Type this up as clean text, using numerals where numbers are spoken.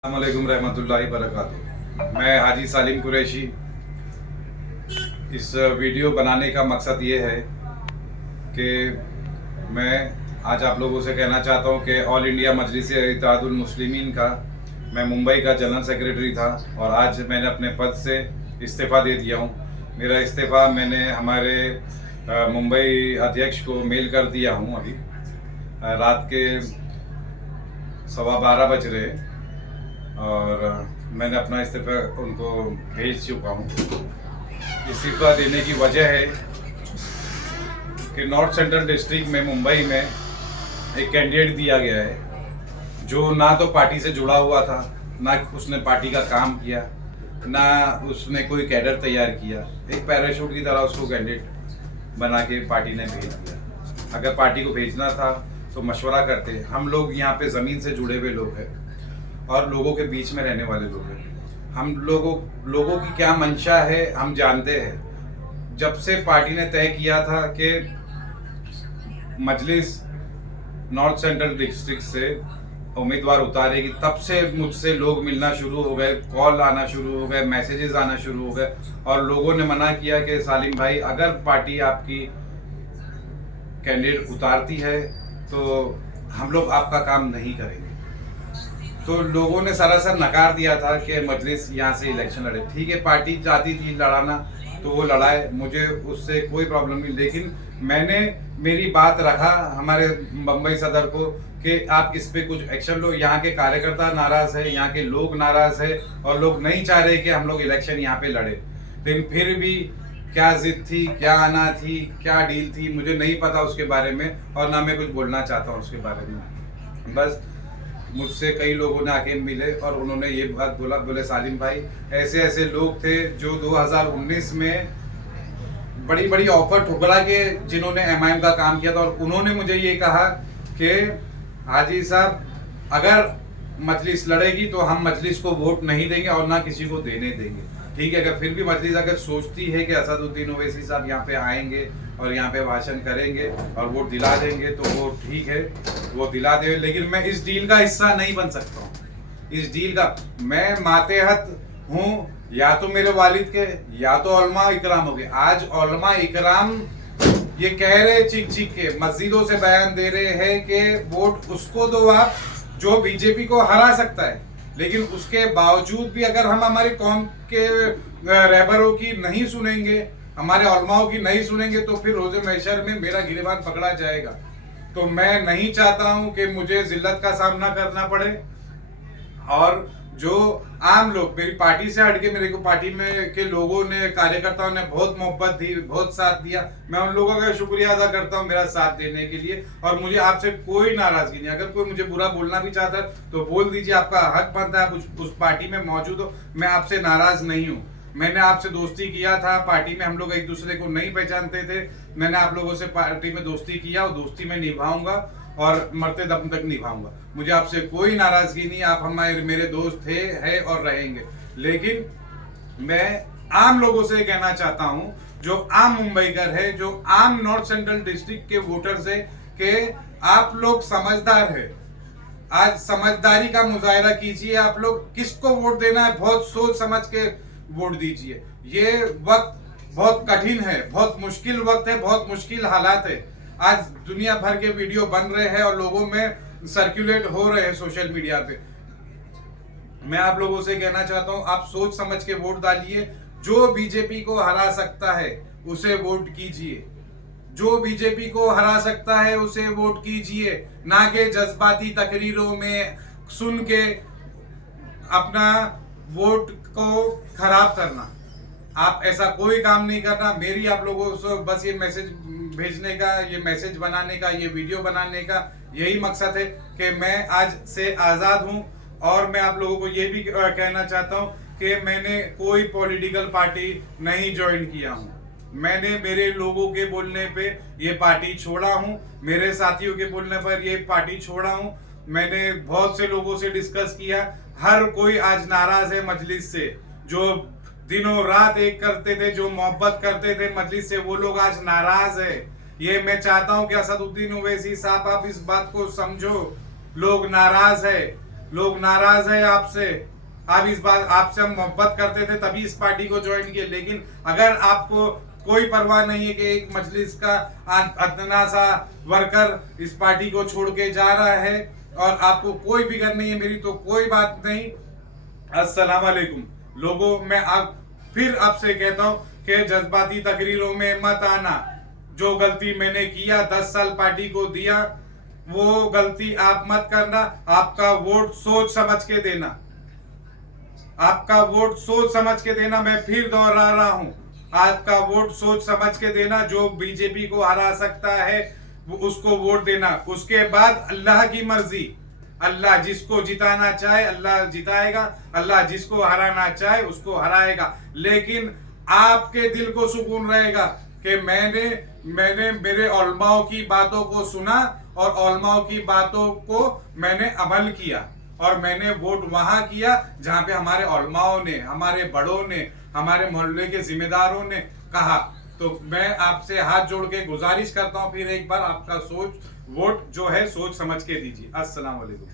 अस्सलामुअलैकुम रहमतुल्लाहि बरकातुहू। मैं हाजी सालिम कुरैशी। इस वीडियो बनाने का मकसद ये है कि मैं आज आप लोगों से कहना चाहता हूँ कि ऑल इंडिया मजलिस इत्तेहादुल मुस्लिमीन का मैं मुंबई का जनरल सेक्रेटरी था और आज मैंने अपने पद से इस्तीफ़ा दे दिया हूँ। मेरा इस्तीफ़ा मैंने हमारे मुंबई अध्यक्ष को मेल कर दिया हूँ। अभी रात के 12:15 बज रहे हैं और मैंने अपना इस्तीफ़ा उनको भेज चुका हूँ। इस्तीफ़ा देने की वजह है कि नॉर्थ सेंट्रल डिस्ट्रिक्ट में मुंबई में एक कैंडिडेट दिया गया है जो ना तो पार्टी से जुड़ा हुआ था, ना उसने पार्टी का काम किया, ना उसने कोई कैडर तैयार किया। एक पैराशूट की तरह उसको कैंडिडेट बना के पार्टी ने भेज दिया। अगर पार्टी को भेजना था तो मशवरा करते। हम लोग यहाँ पे ज़मीन से जुड़े हुए लोग हैं और लोगों के बीच में रहने वाले लोग हैं। हम लोगों की क्या मंशा है हम जानते हैं। जब से पार्टी ने तय किया था कि मजलिस नॉर्थ सेंट्रल डिस्ट्रिक्ट से उम्मीदवार उतारेगी, तब से मुझसे लोग मिलना शुरू हो गए, कॉल आना शुरू हो गए, मैसेजेस आना शुरू हो गए और लोगों ने मना किया कि सालिम भाई अगर पार्टी आपकी कैंडिडेट उतारती है तो हम लोग आपका काम नहीं करेंगे। तो लोगों ने सरासर नकार दिया था कि मजलिस यहाँ से इलेक्शन लड़े। ठीक है, पार्टी चाहती थी लड़ाना तो वो लड़ाए, मुझे उससे कोई प्रॉब्लम नहीं। लेकिन मैंने मेरी बात रखा हमारे बम्बई सदर को कि आप इस पे कुछ एक्शन लो। यहाँ के कार्यकर्ता नाराज है, यहाँ के लोग नाराज है और लोग नहीं चाह रहे कि हम लोग इलेक्शन यहाँ पे लड़े। लेकिन फिर भी क्या जिद थी, क्या आना थी, क्या डील थी, मुझे नहीं पता उसके बारे में और ना मैं कुछ बोलना चाहता हूँ उसके बारे में। बस मुझसे कई लोगों ने आके मिले और उन्होंने ये बात बोले सालिम भाई ऐसे ऐसे लोग थे जो 2019 में बड़ी बड़ी ऑफर ठुकरा के जिन्होंने एमआईएम का काम किया था और उन्होंने मुझे ये कहा कि हाजी साहब अगर मजलिस लड़ेगी तो हम मजलिस को वोट नहीं देंगे और ना किसी को देने देंगे। ठीक है, अगर फिर भी मजलिस अगर सोचती है कि असदुद्दीन ओवैसी साहब यहाँ पे आएंगे और यहाँ पे भाषण करेंगे और वोट दिला देंगे तो वो ठीक है, वो दिला दे। लेकिन मैं इस डील का हिस्सा नहीं बन सकता हूँ। इस डील का मैं मातेहत हूँ या तो मेरे वालिद के या तो उलमा इकराम हो गए। आज उलमा इकराम ये कह रहे चीख चीख के मस्जिदों से बयान दे रहे हैं कि वोट उसको दो आप जो बीजेपी को हरा सकता है। लेकिन उसके बावजूद भी अगर हम हमारी कौम के रहबरों की नहीं सुनेंगे, हमारे उलमाओं की नहीं सुनेंगे तो फिर रोज़े महशर में मेरा गिरबान पकड़ा जाएगा। तो मैं नहीं चाहता हूं कि मुझे जिल्लत का सामना करना पड़े। और जो आम लोग मेरी पार्टी से हटके मेरे को पार्टी में के लोगों ने, कार्यकर्ताओं ने बहुत मोहब्बत दी, बहुत साथ दिया, मैं उन लोगों का शुक्रिया अदा करता हूं मेरा साथ देने के लिए। और मुझे आपसे कोई नाराजगी नहीं। अगर कोई मुझे बुरा बोलना भी चाहता है तो बोल दीजिए, आपका हक बनता है, आप उस पार्टी में मौजूद हो। मैं आपसे नाराज नहीं हूँ। मैंने आपसे दोस्ती किया था, पार्टी में हम लोग एक दूसरे को नहीं पहचानते थे। मैंने आप लोगों से पार्टी में दोस्ती किया और दोस्ती में निभाऊंगा और मरते दम तक निभाऊंगा। मुझे आपसे कोई नाराजगी नहीं। आप हमारे मेरे दोस्त थे, है और रहेंगे। लेकिन मैं आम लोगों से कहना चाहता हूं जो आम मुंबईकर है, जो आम नॉर्थ सेंट्रल डिस्ट्रिक्ट के वोटर्स है कि आप लोग समझदार है। आज समझदारी का मुजाहरा कीजिए। आप लोग किसको वोट देना है बहुत सोच समझ के वोट दीजिए। ये वक्त बहुत कठिन है, बहुत मुश्किल वक्त है, बहुत मुश्किल हालात है। आज दुनिया भर के वीडियो बन रहे हैं और लोगों में सर्कुलेट हो रहे हैं सोशल मीडिया पे। मैं आप लोगों से कहना चाहता हूं आप सोच समझ के वोट डालिए। जो बीजेपी को हरा सकता है उसे वोट कीजिए। जो बीजेपी को हरा सकता है उसे वोट कीजिए, ना कि जज्बाती तकरीरों में सुन के अपना वोट को खराब करना। आप ऐसा कोई काम नहीं करना। मेरी आप लोगों से बस ये मैसेज भेजने का, ये मैसेज बनाने का, ये वीडियो बनाने का यही मकसद है कि मैं आज से आज़ाद हूं। और मैं आप लोगों को ये भी कहना चाहता हूं कि मैंने कोई पॉलिटिकल पार्टी नहीं ज्वाइन किया हूं। मैंने मेरे लोगों के बोलने पे ये पार्टी छोड़ा हूं, मेरे साथियों के बोलने पर ये पार्टी छोड़ा हूं। मैंने बहुत से लोगों से डिस्कस किया, हर कोई आज नाराज है मजलिस से। जो दिनों रात एक करते थे, जो मोहब्बत करते थे मजलिस से, वो लोग आज नाराज है। ये मैं चाहता हूं कि असदुद्दीन ओवैसी साहब आप इस बात को समझो। लोग नाराज है, लोग नाराज है आपसे। आप इस बात, आपसे हम मोहब्बत करते थे तभी इस पार्टी को ज्वाइन किए, लेकिन अगर आपको कोई परवाह नहीं है कि एक मजलिस का अदना सा वर्कर इस पार्टी को छोड़ के जा रहा है और आपको कोई फिक्र नहीं है मेरी, तो कोई बात नहीं। अस्सलाम वालेकुम लोगों, मैं अब फिर आपसे कहता हूं कि जज्बाती तकरीरों में मत आना। जो गलती मैंने किया 10 साल पार्टी को दिया, वो गलती आप मत करना। आपका वोट सोच समझ के देना, आपका वोट सोच समझ के देना। मैं फिर दोहरा रहा हूं, आपका वोट सोच समझ के देना। जो बीजेपी को हरा सकता है वो उसको वोट देना। उसके बाद अल्लाह की मर्जी, अल्लाह जिसको जिताना चाहे अल्लाह जिताएगा, अल्लाह जिसको हराना चाहे उसको हराएगा। लेकिन आपके दिल को सुकून रहेगा कि मैंने मेरे उलमाओं की बातों को सुना और उलमाओं की बातों को मैंने अमल किया, और मैंने वोट वहां किया जहां पे हमारे उलमाओं ने, हमारे बड़ों ने, हमारे मोहल्ले के जिम्मेदारों ने कहा। तो मैं आपसे हाथ जोड़ के गुजारिश करता हूं फिर एक बार, आपका वोट जो है सोच समझ के दीजिए। अस्सलाम वालेकुम।